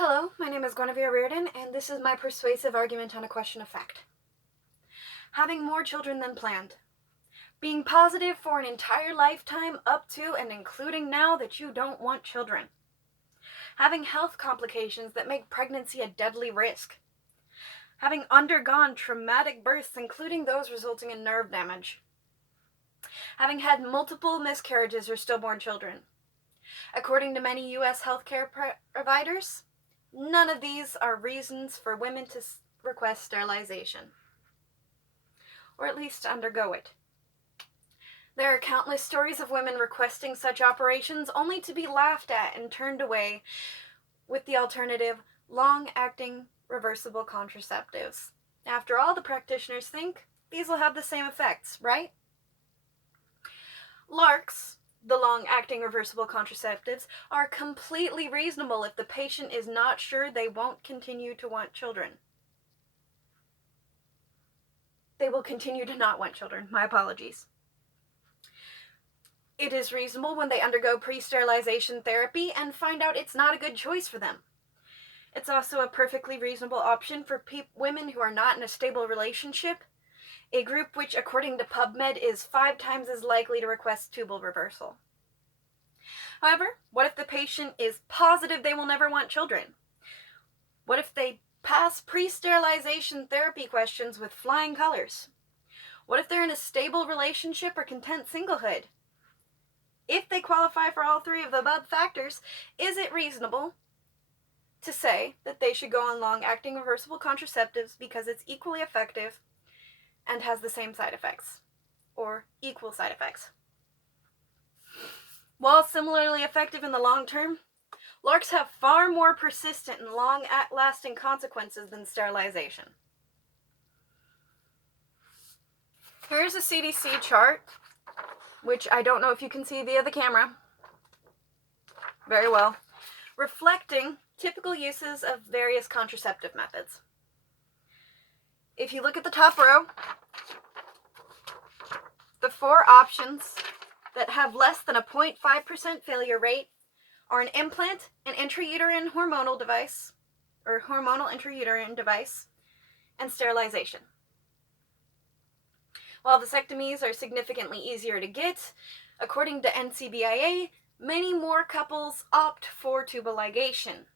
Hello, my name is Guinevere Reardon, and this is my persuasive argument on a question of fact. Having more children than planned. Being positive for an entire lifetime up to and including now that you don't want children. Having health complications that make pregnancy a deadly risk. Having undergone traumatic births, including those resulting in nerve damage. Having had multiple miscarriages or stillborn children. According to many U.S. healthcare providers, none of these are reasons for women to request sterilization, or at least undergo it. There are countless stories of women requesting such operations only to be laughed at and turned away with the alternative, long-acting reversible contraceptives. After all, the practitioners think these will have the same effects, right? LARCs, the long-acting reversible contraceptives, are completely reasonable if the patient is not sure they won't continue to want children. They will continue to not want children. My apologies. It is reasonable when they undergo pre-sterilization therapy and find out it's not a good choice for them. It's also a perfectly reasonable option for women who are not in a stable relationship, a group which, according to PubMed, is 5 times as likely to request tubal reversal. However, what if the patient is positive they will never want children? What if they pass pre-sterilization therapy questions with flying colors? What if they're in a stable relationship or content singlehood? If they qualify for all 3 of the above factors, is it reasonable to say that they should go on long-acting reversible contraceptives because it's equally effective and has the same side effects, or equal side effects? While similarly effective in the long term, LARCs have far more persistent and long-lasting consequences than sterilization. Here's a CDC chart, which I don't know if you can see via the camera very well, reflecting typical uses of various contraceptive methods. If you look at the top row, the 4 options that have less than a 0.5% failure rate are an implant, an intrauterine hormonal device, or hormonal intrauterine device, and sterilization. While vasectomies are significantly easier to get, according to NCBIA, many more couples opt for tubal ligation.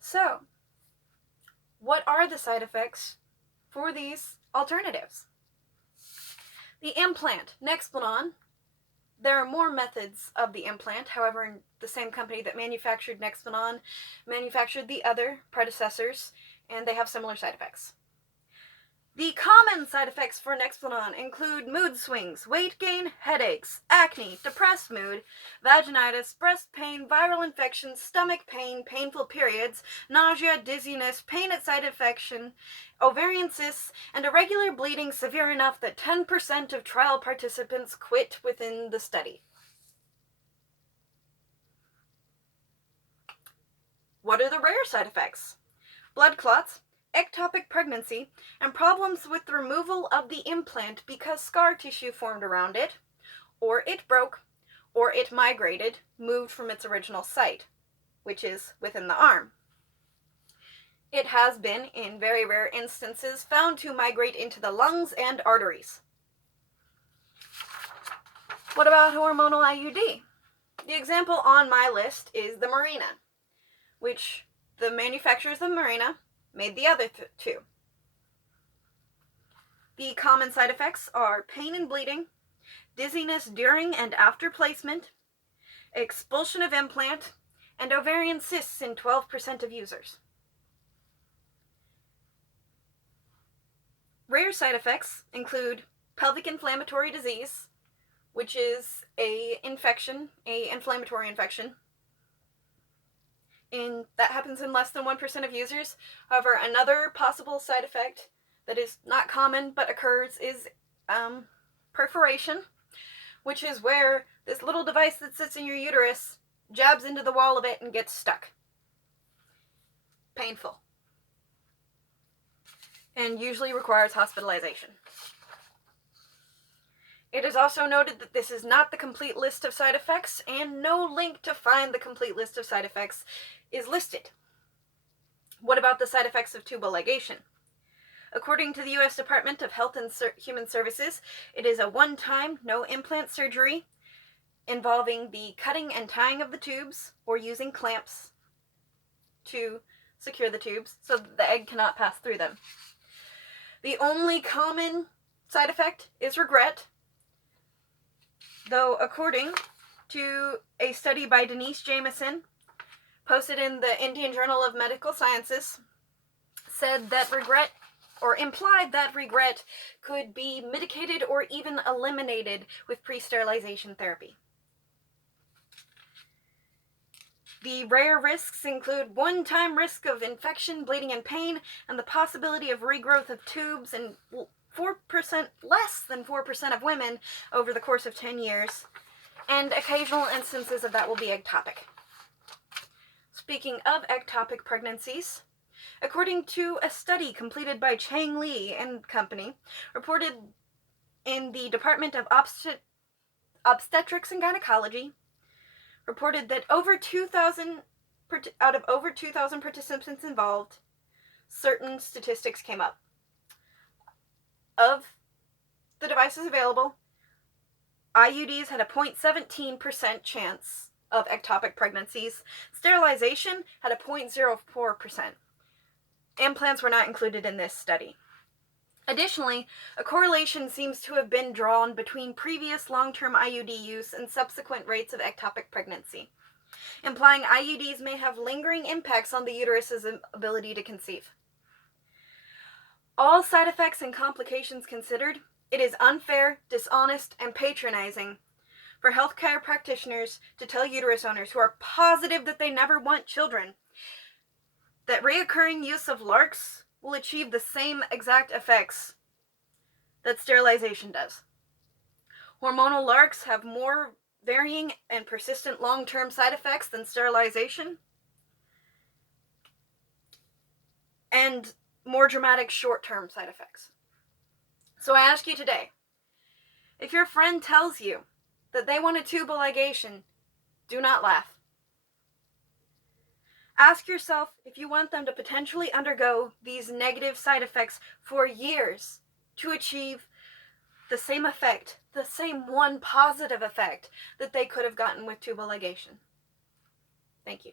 So, what are the side effects for these alternatives? The implant, Nexplanon. There are more methods of the implant. However, the same company that manufactured Nexplanon manufactured the other predecessors, and they have similar side effects. The common side effects for Nexplanon include mood swings, weight gain, headaches, acne, depressed mood, vaginitis, breast pain, viral infections, stomach pain, painful periods, nausea, dizziness, pain at site infection, ovarian cysts, and irregular bleeding severe enough that 10% of trial participants quit within the study. What are the rare side effects? Blood clots, ectopic pregnancy, and problems with the removal of the implant because scar tissue formed around it, or it broke, or it migrated, moved from its original site, which is within the arm. It has been, in very rare instances, found to migrate into the lungs and arteries. What about hormonal IUD? The example on my list is the Mirena, which the manufacturers of Mirena made the other 2. The common side effects are pain and bleeding, dizziness during and after placement, expulsion of implant, and ovarian cysts in 12% of users. Rare side effects include pelvic inflammatory disease, which is an inflammatory infection. That happens in less than 1% of users. However, another possible side effect that is not common but occurs is perforation, which is where this little device that sits in your uterus jabs into the wall of it and gets stuck. Painful. And usually requires hospitalization. It is also noted that this is not the complete list of side effects, and no link to find the complete list of side effects is listed. What about the side effects of tubal ligation? According to the U.S. Department of Health and Human Services, it is a one-time, no implant surgery involving the cutting and tying of the tubes or using clamps to secure the tubes so that the egg cannot pass through them. The only common side effect is regret, though according to a study by Denise Jameson, posted in the Indian Journal of Medical Sciences, said that regret, or implied that regret, could be mitigated or even eliminated with pre-sterilization therapy. The rare risks include one-time risk of infection, bleeding, and pain, and the possibility of regrowth of tubes in 4%, less than 4% of women over the course of 10 years, and occasional instances of that will be ectopic. Speaking of ectopic pregnancies, according to a study completed by Chang Li and company, reported in the Department of Obstetrics and Gynecology, reported that out of over 2,000 participants involved, certain statistics came up. Of the devices available, IUDs had a 0.17% chance of ectopic pregnancies. Sterilization had a 0.04%. Implants were not included in this study. Additionally, a correlation seems to have been drawn between previous long-term IUD use and subsequent rates of ectopic pregnancy, implying IUDs may have lingering impacts on the uterus's ability to conceive. All side effects and complications considered, it is unfair, dishonest, and patronizing for healthcare practitioners to tell uterus owners who are positive that they never want children that reoccurring use of LARCs will achieve the same exact effects that sterilization does. Hormonal LARCs have more varying and persistent long-term side effects than sterilization, and more dramatic short-term side effects. So I ask you today, if your friend tells you that they want a tubal ligation, do not laugh. Ask yourself if you want them to potentially undergo these negative side effects for years to achieve the same effect, the same one positive effect that they could have gotten with tubal ligation. Thank you.